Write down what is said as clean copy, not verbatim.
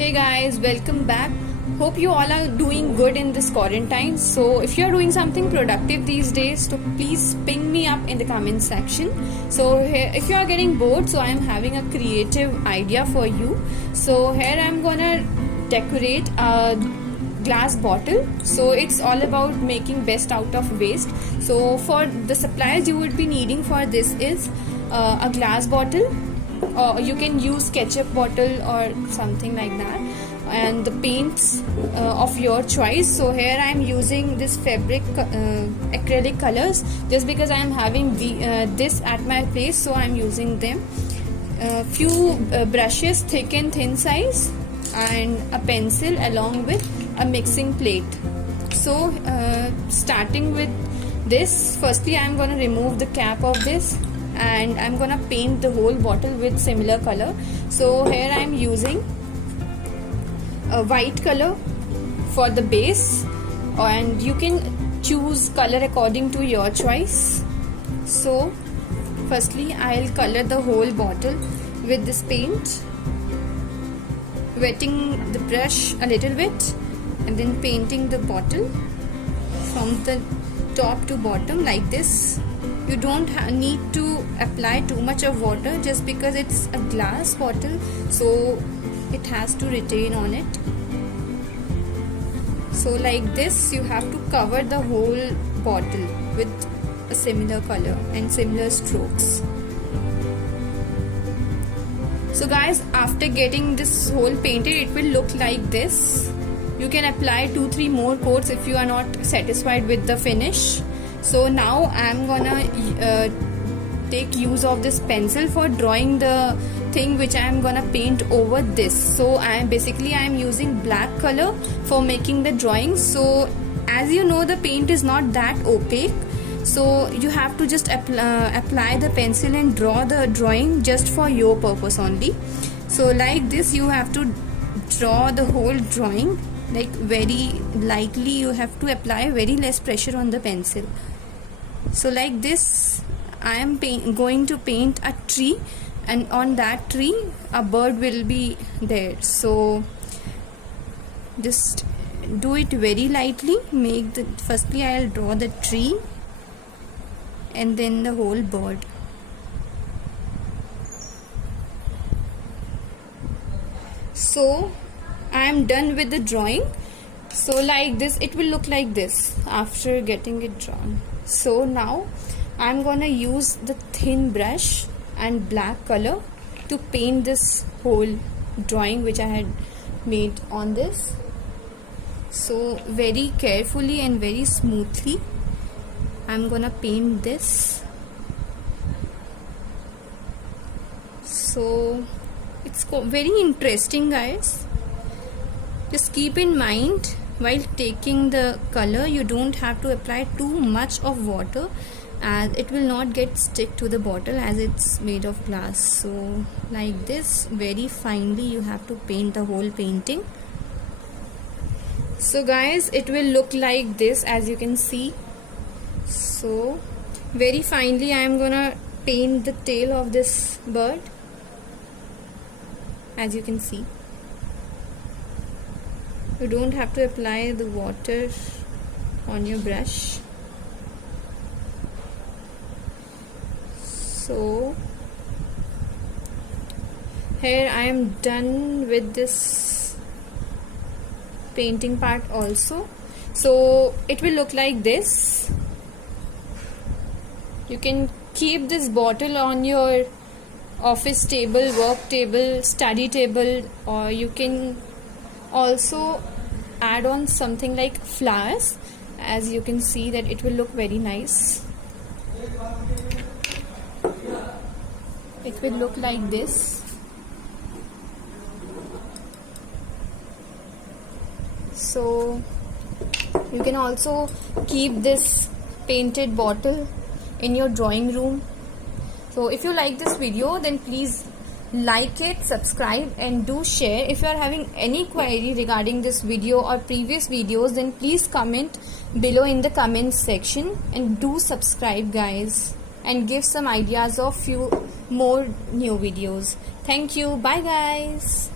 Hey guys, welcome back. Hope you all are doing good in this quarantine. So if you're doing something productive these days, so please ping me up in the comment section. So here, if you are getting bored, so I am having a creative idea for you. So here I'm gonna decorate a glass bottle. So it's all about making best out of waste. So for the supplies you would be needing for this is a glass bottle, or you can use ketchup bottle or something like that, and the paints of your choice. So here I am using this fabric acrylic colors just because I am having this at my place, so I am using them. Few brushes, thick and thin size, and a pencil along with a mixing plate. So starting with this, firstly I am going to remove the cap of this and I'm gonna paint the whole bottle with similar color. So here I am using a white color for the base, and you can choose color according to your choice. So firstly I'll color the whole bottle with this paint, wetting the brush a little bit and then painting the bottle from the top to bottom like this. You don't need to apply too much of water just because it's a glass bottle, so it has to retain on it. So like this you have to cover the whole bottle with a similar color and similar strokes. So guys, after getting this whole painted, it will look like this. You can apply 2-3 more coats if you are not satisfied with the finish. So now I am gonna take use of this pencil for drawing the thing which I am gonna paint over this. So I am using black color for making the drawing. So as you know, the paint is not that opaque, so you have to just apply the pencil and draw the drawing just for your purpose only. So like this you have to draw the whole drawing, like very lightly. You have to apply very less pressure on the pencil. So like this I am going to paint a tree, and on that tree a bird will be there. So just do it very lightly. Firstly I'll draw the tree and then the whole bird. So I am done with the drawing. So like this it will look like this after getting it drawn. So now I'm gonna use the thin brush and black color to paint this whole drawing which I had made on this. So very carefully and very smoothly I'm gonna paint this. So it's very interesting, guys. Just keep in mind, while taking the color you don't have to apply too much of water, as it will not get stick to the bottle as it's made of glass. So like this very finely you have to paint the whole painting. So guys, it will look like this as you can see. So very finely I am gonna paint the tail of this bird, as you can see. You don't have to apply the water on your brush. So here I am done with this painting part also. So it will look like this. You can keep this bottle on your office table, work table, study table, or you can also add on something like flowers. As you can see that it will look very nice. It will look like this. So you can also keep this painted bottle in your drawing room. So if you like this video, then please like it, subscribe, and do share. If you are having any query regarding this video or previous videos, then please comment below in the comment section, and do subscribe guys, and give some ideas of few more new videos. Thank you. Bye guys.